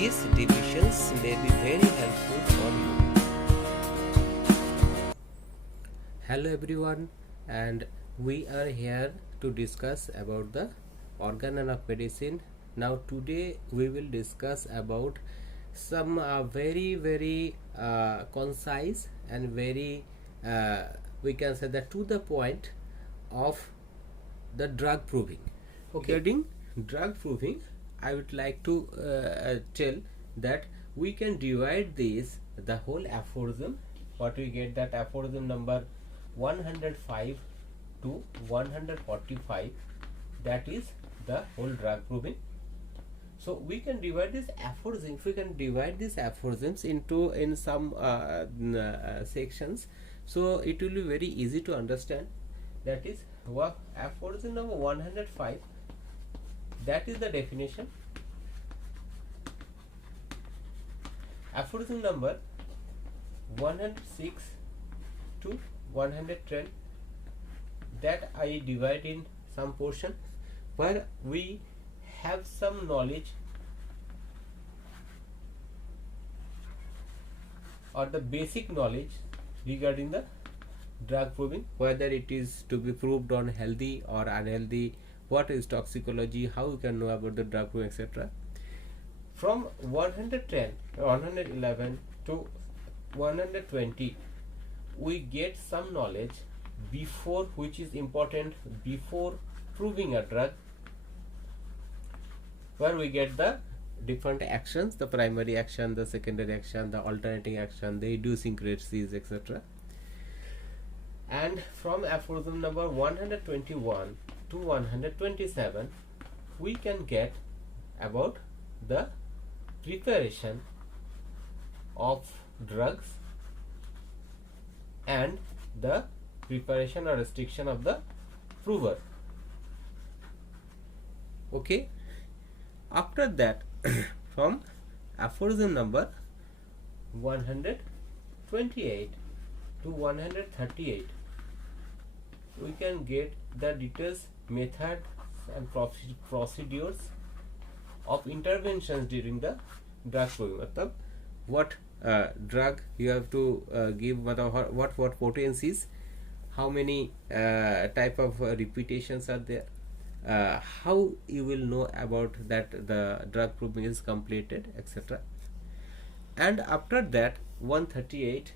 these divisions may be very helpful for you. Hello everyone, and we are here to discuss about the organon of medicine. Now today we will discuss about some very concise and very we can say that to the point of the drug proving. Okay. Regarding drug proving, I would like to tell that we can divide this the whole aphorism. What we get, that aphorism number 105 to 145, that is the whole drug proving. So we can divide this aphorism. If we can divide these aphorisms into in some sections, so it will be very easy to understand. That is what aphorism number 105, that is the definition. Aphorism number 106 to 110, that I divide in some portion where we have some knowledge or the basic knowledge regarding the drug proving, whether it is to be proved on healthy or unhealthy, what is toxicology, how you can know about the drug proving, etc. From 110, 111 to 120, we get some knowledge before, which is important before proving a drug, where we get the different actions, the primary action, the secondary action, the alternating action, the idiosyncrasies, etc. And from aphorism number 121 to 127, we can get about the preparation of drugs and the preparation or restriction of the prover. Okay. After that, from aphorism number 128 to 138, we can get the details, methods and procedures of interventions during the drug proving. What drug you have to give, what potencies, how many type of repetitions are there, how you will know about that the drug proving is completed, etc. And after that 138,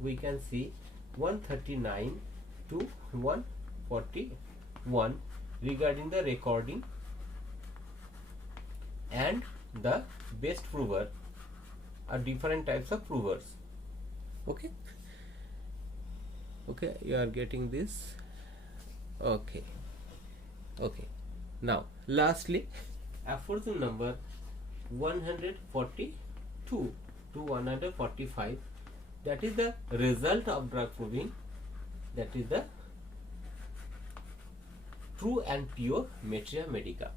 we can see 139 to 141 regarding the recording and the best prover, are different types of provers. Okay, you are getting this. Okay. Now lastly, aphorism number 142 to 145, that is the result of drug proving, that is the true and pure materia medica.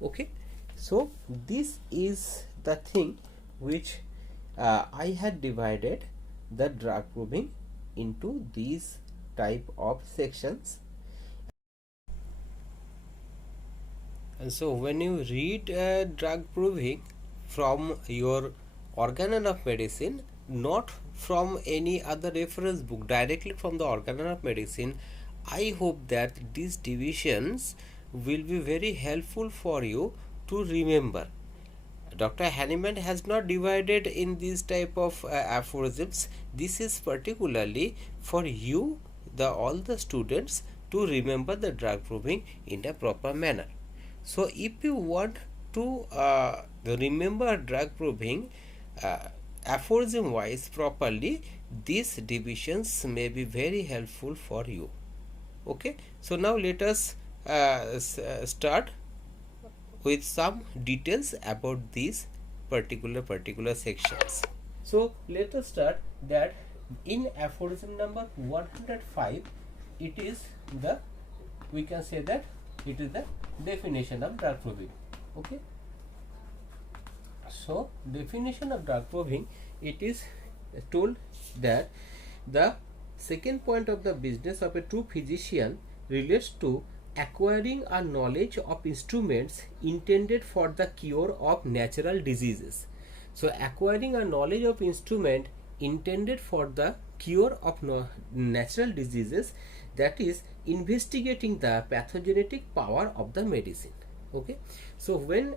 Okay, so this is the thing which I had divided the drug proving into these type of sections. And so when you read drug proving from your Organon of Medicine, not from any other reference book, directly from the Organon of Medicine, I hope that these divisions will be very helpful for you to remember. Dr. Hahnemann has not divided in these type of aphorisms. This is particularly for you, all the students, to remember the drug proving in a proper manner. So if you want to remember drug proving aphorism wise properly, these divisions may be very helpful for you. Okay, so now let us start with some details about these particular sections. So let us start that in aphorism number 105, it is the, we can say that it is the definition of drug proving. Okay, so definition of drug proving, it is told that the second point of the business of a true physician relates to acquiring a knowledge of instruments intended for the cure of natural diseases. So acquiring a knowledge of instrument intended for the cure of natural diseases, that is investigating the pathogenetic power of the medicine. Okay, so when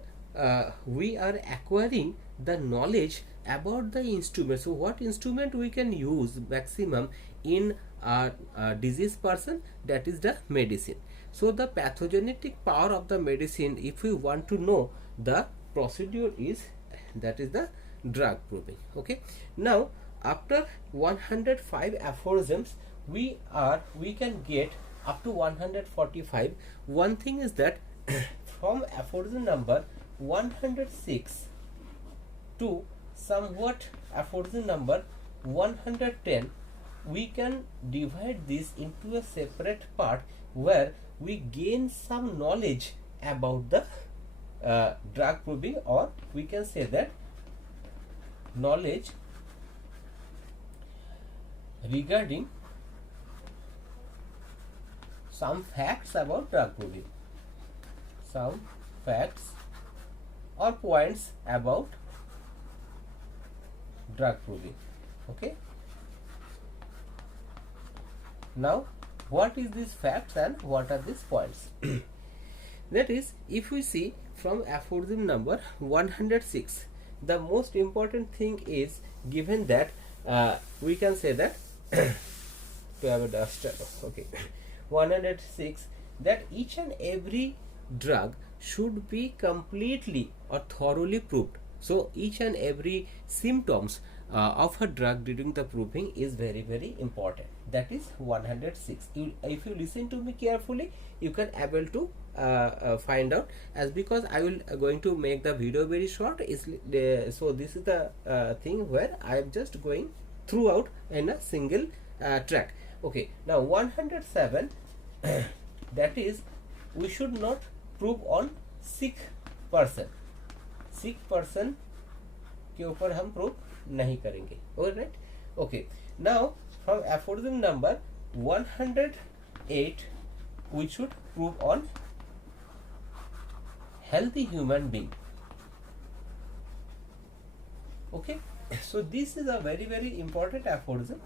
we are acquiring the knowledge about the instrument, so what instrument we can use maximum in a diseased person, that is the medicine. So the pathogenetic power of the medicine, if we want to know, the procedure is, that is the drug proving. Okay, now after 105 aphorisms, we can get up to 145. One thing is that from aphorism number 106 to somewhat aphorism number 110, we can divide this into a separate part where we gain some knowledge about the drug proving, or we can say that knowledge regarding some facts about drug proving, some facts or points about drug proving. Okay, now what is these facts and what are these points? That is, if we see from aphorism number 106, the most important thing is given that we can say that to have a duster. Okay, 106, that each and every drug should be completely or thoroughly proved. So each and every symptoms of a drug during the proving is very, very important. That is 106. If you listen to me carefully, you can able to find out, as because I will going to make the video very short. So this is the thing where I am just going throughout in a single track. Okay, now 107, that is, we should not prove on sick person. Sick person के ऊपर हम prove नहीं करेंगे. Alright, okay. Now from aphorism number 108, we should prove on healthy human being. Okay, so this is a very, very important aphorism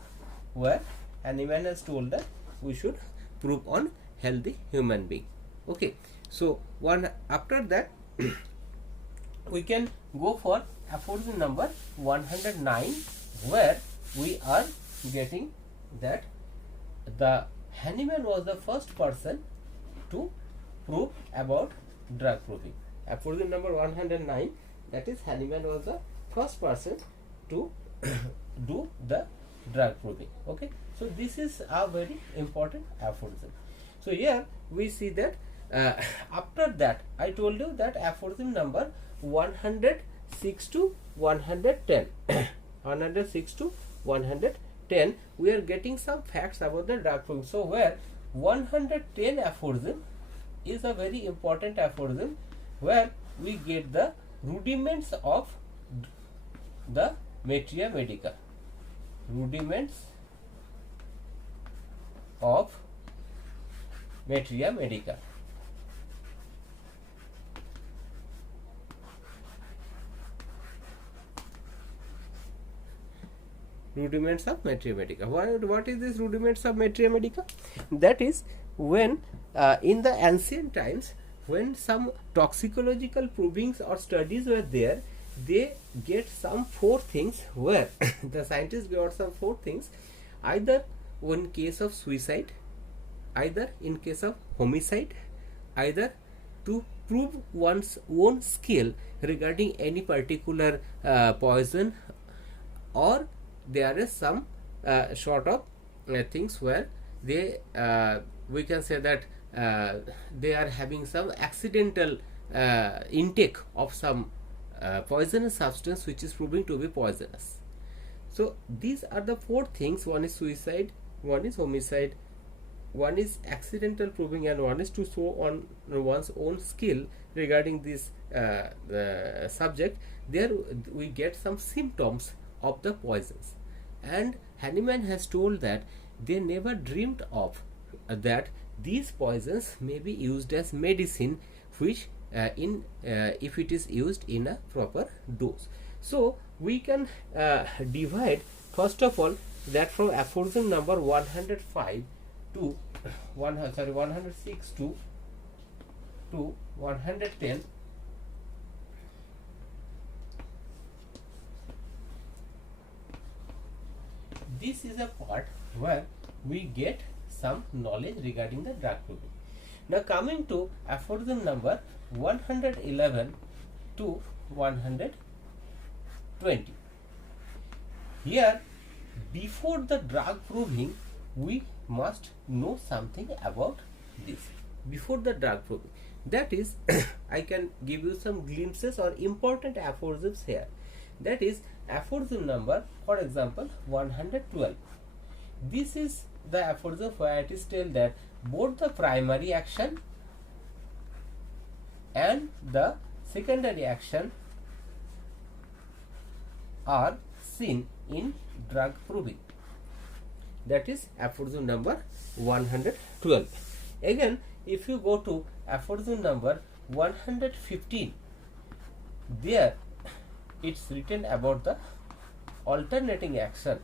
where Hahnemann has told that we should prove on healthy human being. Okay, so after that we can go for aphorism number 109, where we are getting that the Hahnemann was the first person to prove about drug proving. Aphorism number 109, that is, Hahnemann was the first person to do the drug proving. Okay, so this is a very important aphorism. So here we see that after that I told you that aphorism number 106 to 110 106 to 110, we are getting some facts about the drug proving. So where 110 aphorism is a very important aphorism where we get the rudiments of the materia medica. Rudiments of materia medica. Rudiments of materia medica. What is this rudiments of materia medica? That is, when in the ancient times, when some toxicological provings or studies were there, they get some 4 things where the scientists got some 4 things, either in case of suicide, either in case of homicide, either to prove one's own skill regarding any particular poison, or there is some sort of things where they we can say that they are having some accidental intake of some poisonous substance which is proving to be poisonous. So these are the 4 things. One is suicide, one is homicide, one is accidental proving, and one is to show on one's own skill regarding this subject. There we get some symptoms of the poisons, and Hahnemann has told that they never dreamed of that these poisons may be used as medicine, which if it is used in a proper dose. So we can divide first of all that from aphorism number 105 to 106 to 110. This is a part where we get some knowledge regarding the drug proving. Now coming to aphorism number 111 to 120. Here, before the drug proving, we must know something about this. Before the drug proving, that is, I can give you some glimpses or important aphorisms here. That is aphorism number, for example, 112. This is the aphorism where it is told that both the primary action and the secondary action are seen in drug proving. That is aphorism number 112. Again, if you go to aphorism number 115, there it's written about the alternating action,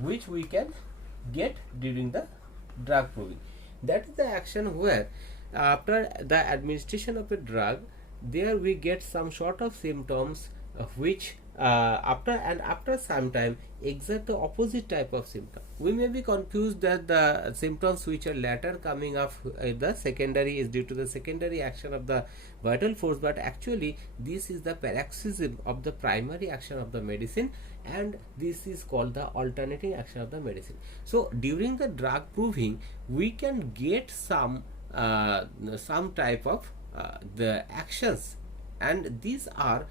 which we can get during the drug proving. That is the action where after the administration of a drug, there we get some sort of symptoms which after some time exert the opposite type of symptom. We may be confused that the symptoms which are later coming up the secondary is due to the secondary action of the vital force, but actually this is the paroxysm of the primary action of the medicine, and this is called the alternating action of the medicine. So during the drug proving, we can get some type of the actions, and these are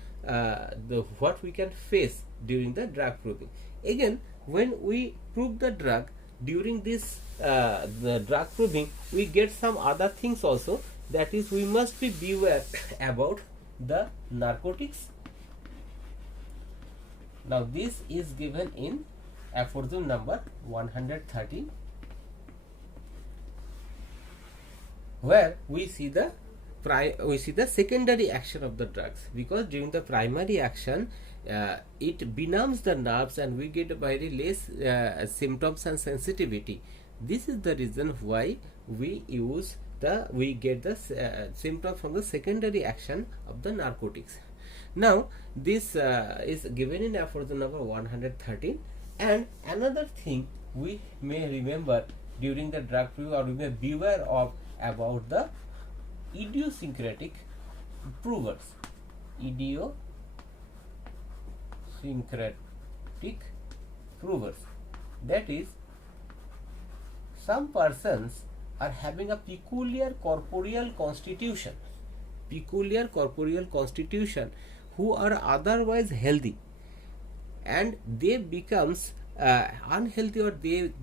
what we can face during the drug proving. Again, when we prove the drug during this the drug proving, we get some other things also. That is, we must be beware about the narcotics. Now this is given in aphorism number 113, where we see the secondary action of the drugs, because during the primary action it benumbs the nerves and we get very less symptoms and sensitivity. This is the reason why we get the symptoms from the secondary action of the narcotics. Now this is given in aphorism number 113. And another thing we may remember during the drug proving, or we may beware of about the idiosyncratic provers. That is, some persons are having a peculiar corporeal constitution who are otherwise healthy, and they becomes unhealthy, or they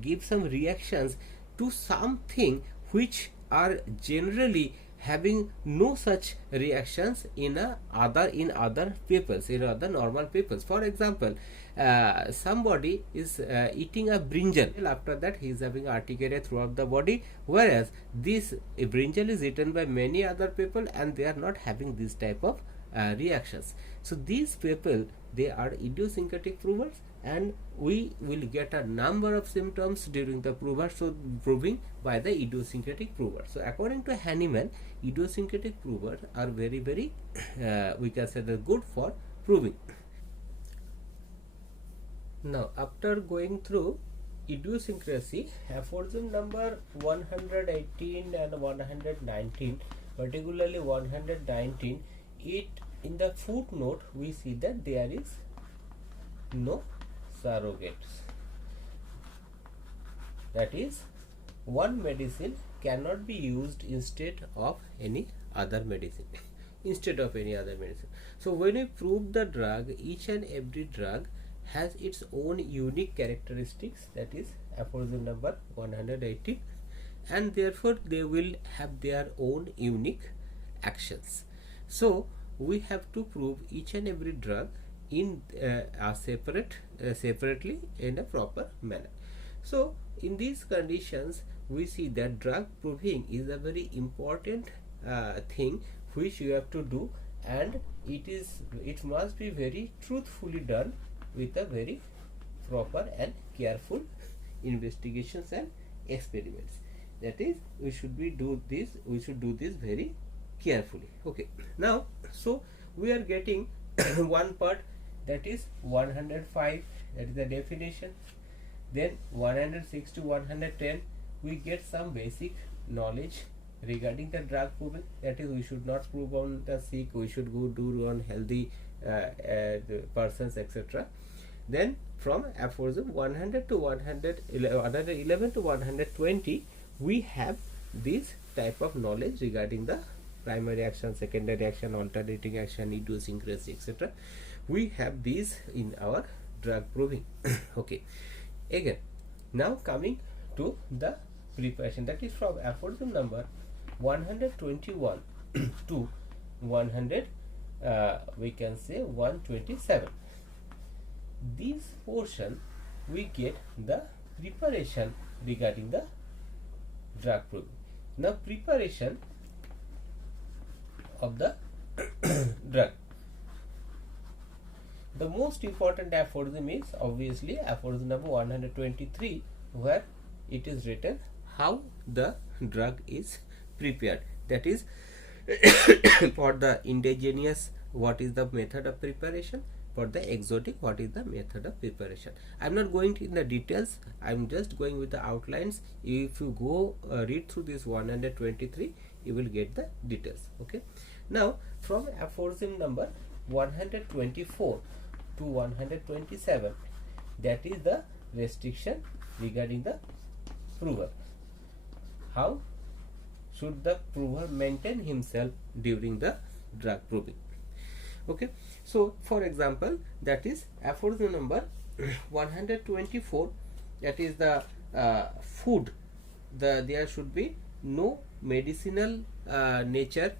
give some reactions to something which are generally having no such reactions in other peoples, in other normal peoples. For example, somebody is eating a brinjal. After that, he is having urticaria throughout the body, whereas this brinjal is eaten by many other people and they are not having this type of reactions. So these people, they are idiosyncratic provers, and we will get a number of symptoms during the proving by the idiosyncratic prover. So according to Hahnemann, idiosyncratic provers are very we can say they're good for proving. Now after going through idiosyncrasy, aphorism number 118 and 119, particularly 119, it in the footnote we see that there is no surrogates. That is, one medicine cannot be used instead of any other medicine. So when we prove the drug, each and every drug has its own unique characteristics. That is aphorism number 180, and therefore they will have their own unique actions. So we have to prove each and every drug in separately in a proper manner. So in these conditions we see that drug proving is a very important thing which you have to do, and it must be very truthfully done with a very proper and careful investigations and experiments. That is, we should do this very carefully. Okay, now so we are getting one part, that is 105, that is the definition. Then 106 to 110 we get some basic knowledge regarding the drug proving, that is we should not prove on the sick, we should go do on healthy persons, etc. Then from aphorism 100 to 111 to 120 we have this type of knowledge regarding the primary action, secondary action, alternating action, idiosyncrasy, etc. We have these in our drug proving. Okay, again now coming to the preparation, that is from aphorism number 121 to 100 we can say 127. This portion we get the preparation regarding the drug proving. Now preparation of the drug. The most important aphorism is obviously aphorism number 123, where it is written how the drug is prepared. That is, for the indigenous, what is the method of preparation, for the exotic, what is the method of preparation. I am not going in the details, I am just going with the outlines. If you go read through this 123, you will get the details. Okay, now from aphorism number 124 to 127, that is the restriction regarding the prover. How should the prover maintain himself during the drug proving? Okay, so for example, that is aphorism number 124, that is the food, there should be no medicinal nature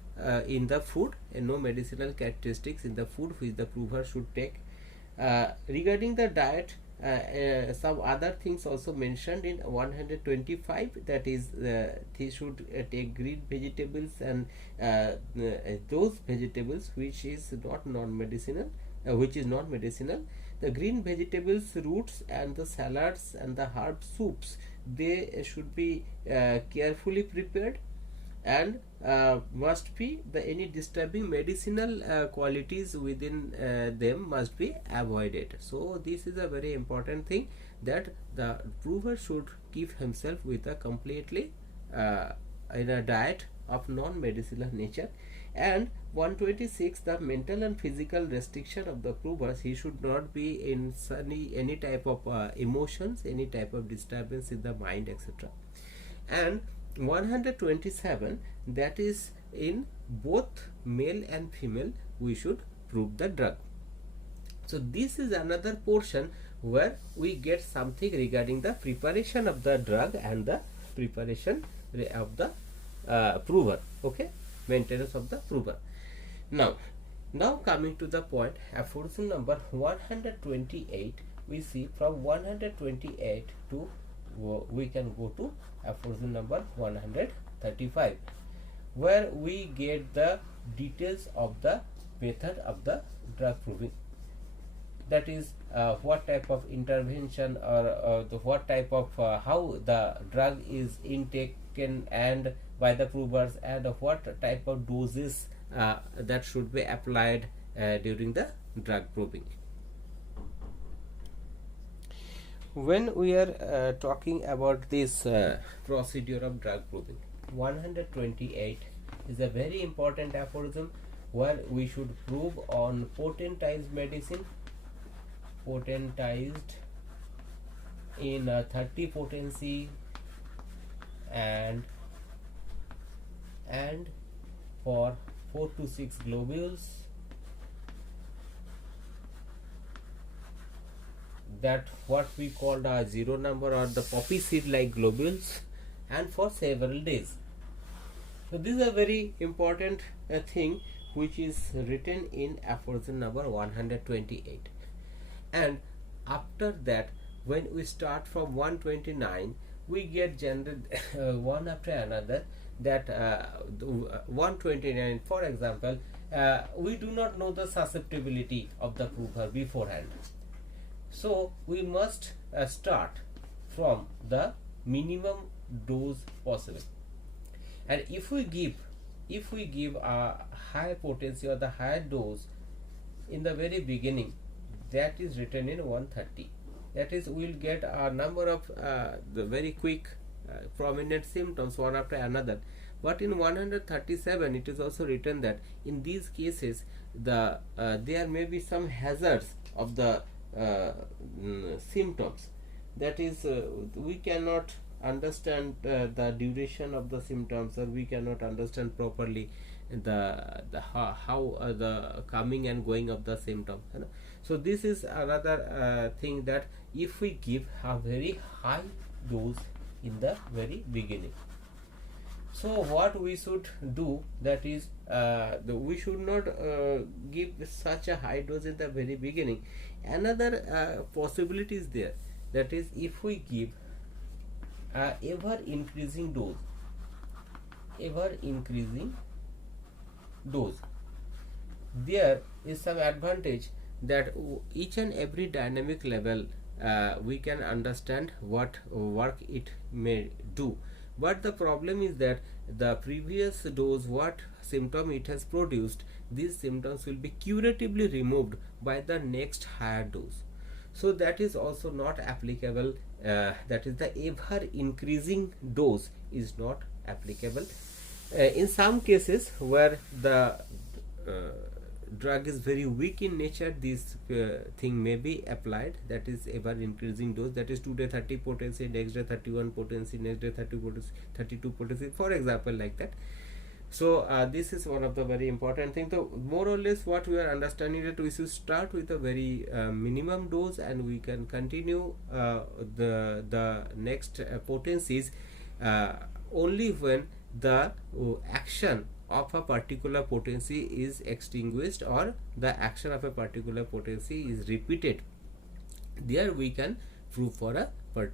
in the food, and no medicinal characteristics in the food which the prover should take. Regarding the diet, some other things also mentioned in 125, that is he should take green vegetables and those vegetables which is not non-medicinal, the green vegetables, roots and the salads and the herb soups, they should be carefully prepared, and must be any disturbing medicinal qualities within them must be avoided. So this is a very important thing, that the prover should keep himself with a completely in a diet of non-medicinal nature. And 126, the mental and physical restriction of the provers, he should not be in any type of emotions, any type of disturbance in the mind, etc. And 127, that is in both male and female we should prove the drug. So this is another portion where we get something regarding the preparation of the drug and the preparation of the prover. Okay, maintenance of the prover. Now coming to the point, aphorism number 128, we see from 128 to we can go to aphorism number 135, where we get the details of the method of the drug proving. That is what type of intervention, or what type of how the drug is intaken and by the provers, and what type of doses that should be applied during the drug proving. When we are talking about this procedure of drug proving, 128 is a very important aphorism where we should prove on potentized medicine, potentized in 30 potency, and for 4 to 6 globules, that what we called a zero number or the poppy seed like globules, and for several days. So this is a very important thing which is written in aphorism number 128. And after that, when we start from 129, we get generated one after another. That 129, for example, we do not know the susceptibility of the prover beforehand, so we must start from the minimum dose possible. And if we give a higher potency or the higher dose in the very beginning, that is written in 130. That is, we will get a number of the very quick prominent symptoms one after another. But in 137, it is also written that in these cases there may be some hazards of the symptoms. That is, we cannot understand the duration of the symptoms, or we cannot understand properly how the coming and going of the symptom. So this is another thing, that if we give a very high dose in the very beginning, so what we should do, that is, we should not give such a high dose in the very beginning. Another possibility is there, that is, if we give ever increasing dose, there is some advantage that each and every dynamic level we can understand what work it may do. But the problem is that the previous dose, what symptom it has produced, these symptoms will be curatively removed by the next higher dose. So that is also not applicable. That is, the ever increasing dose is not applicable. In some cases where the drug is very weak in nature, this thing may be applied, that is ever increasing dose, that is today 30 potency, next day 31 potency, next day 30 potency, 32 potency, for example, like that. So this is one of the very important things. So more or less what we are understanding, that we should start with a very minimum dose, and we can continue the next potencies only when the action of a particular potency is extinguished, or the action of a particular potency is repeated. There we can prove for a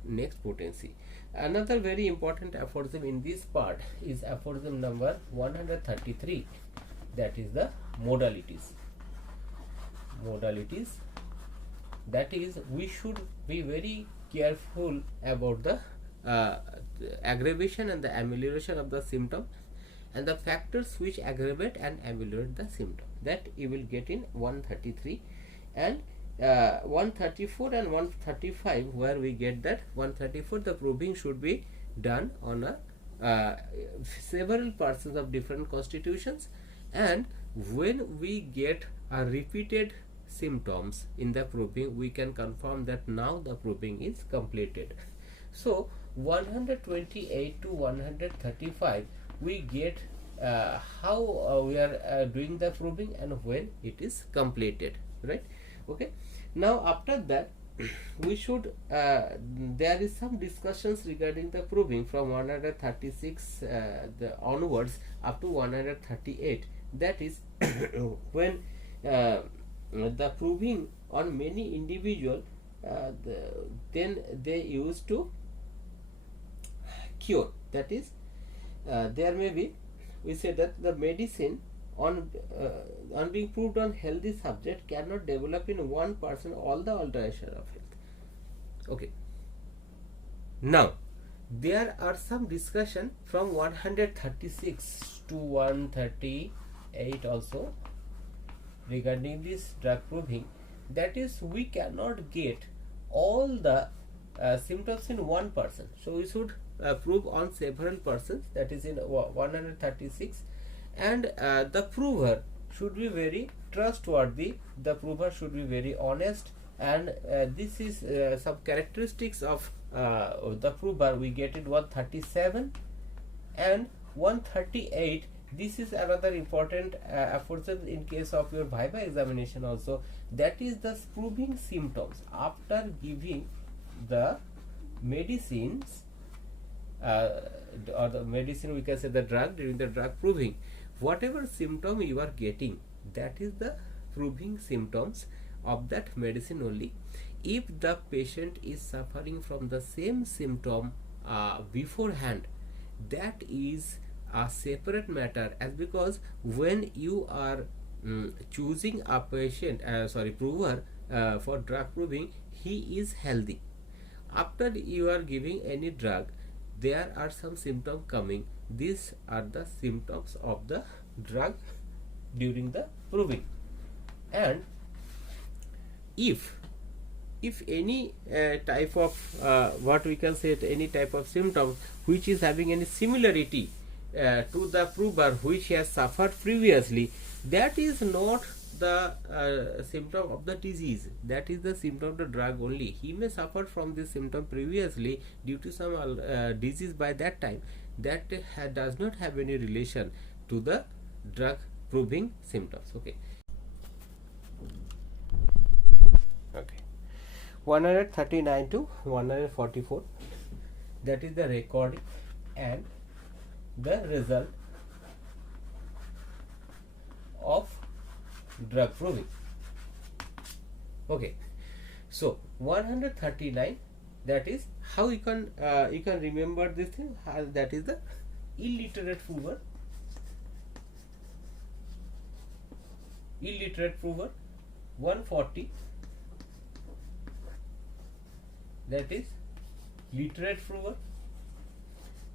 next potency. Another very important aphorism in this part is aphorism number 133, that is the modalities. That is, we should be very careful about the aggravation and the amelioration of the symptom, and the factors which aggravate and ameliorate the symptom, that you will get in 133. And 134 and 135, where we get that 134, the proving should be done on a several persons of different constitutions, and when we get a repeated symptoms in the proving, we can confirm that now the proving is completed. So 128 to 135, we get how we are doing the proving and when it is completed, right? Okay, now after that we should there is some discussions regarding the proving from 136 onwards up to 138. That is when the proving on many individual, then they used to cure. That is, there may be, we say that the medicine on being proved on healthy subject cannot develop in one person all the alteration of health. Okay, now there are some discussion from 136 to 138 also regarding this drug proving. That is, we cannot get all the symptoms in one person, so we should prove on several persons. That is in 136. And the prover should be very trustworthy, the prover should be very honest, and this is some characteristics of the prover we get in 137 and 138. This is another important aphorism in case of your viva examination also, that is the proving symptoms after giving the medicines or the medicine, we can say the drug, during the drug proving. whatever symptom you are getting, that is the proving symptoms of that medicine only. If the patient is suffering from the same symptom beforehand, that is a separate matter, as because when you are choosing a patient prover for drug proving, he is healthy. After you are giving any drug, there are some symptoms coming. These are the symptoms of the drug during the proving. And if any type of what we can say, any type of symptom which is having any similarity to the prover which has suffered previously, that is not the symptom of the disease, that is the symptom of the drug only. He may suffer from this symptom previously due to some disease by that time, that does not have any relation to the drug proving symptoms. Okay. 139 to 144, that is the recording and the result of drug proving. Okay, so 139, that is how you can remember this thing, that is the illiterate prover. 140, that is literate prover,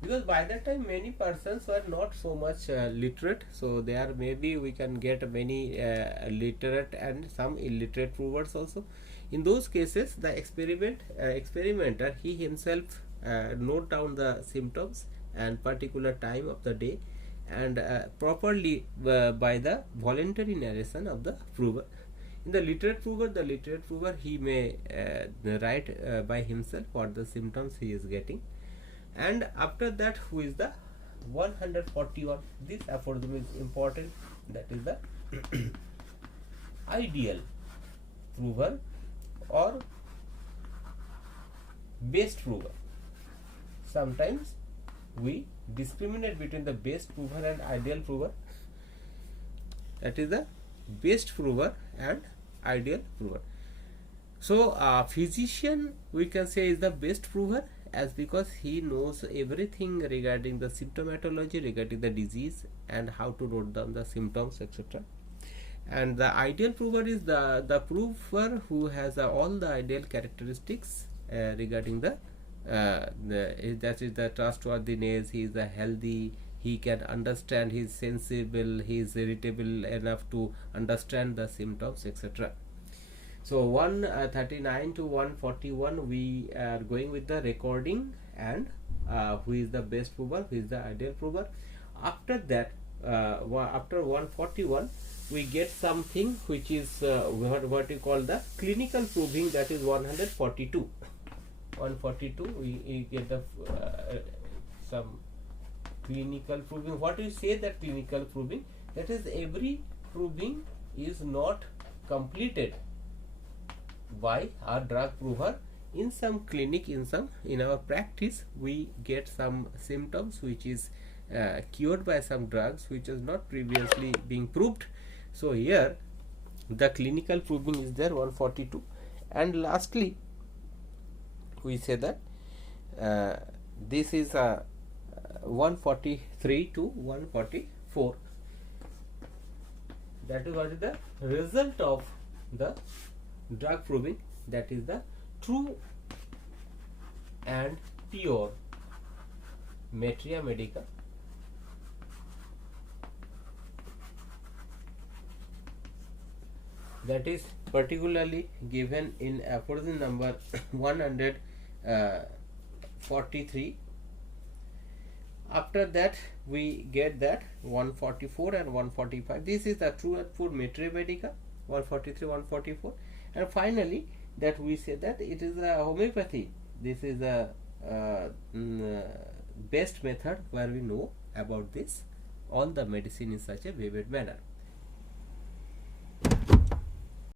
because by that time many persons were not so much literate, so there maybe we can get many literate and some illiterate provers also. In those cases, the experimenter, he himself note down the symptoms and particular time of the day, and properly by the voluntary narration of the prover. In the literate prover, he may write by himself what the symptoms he is getting. And after that, who is the 141? This aphorism is important, that is the ideal prover or best prover. Sometimes we discriminate between the best prover and ideal prover. That is the best prover and ideal prover. So physician, we can say, is the best prover, as because he knows everything regarding the symptomatology, regarding the disease, and how to note down the symptoms, etc. And the ideal prover is the prover who has all the ideal characteristics regarding that is the trustworthiness. He is healthy, he can understand, he is sensible, he is irritable enough to understand the symptoms, etc. So 139 to 141, we are going with the recording and who is the best prover, who is the ideal prover. After that, after 141, we get something which is what we call the clinical proving, that is 142. 142, we get the some clinical proving. What we say that clinical proving, that is every proving is not completed by our drug prover. In some clinic, in our practice, we get some symptoms which is cured by some drugs which is not previously being proved. So here the clinical proving is there, 142. And lastly, we say that this is 143 to 144. That is what is the result of the drug proving, that is the true and pure materia medica, that is particularly given in aphorism number 143. After that, we get that 144 and 145. This is the true and pure materia medica, 143, 144. And finally, that we say that it is a homeopathy. This is the best method where we know about this all the medicine in such a vivid manner.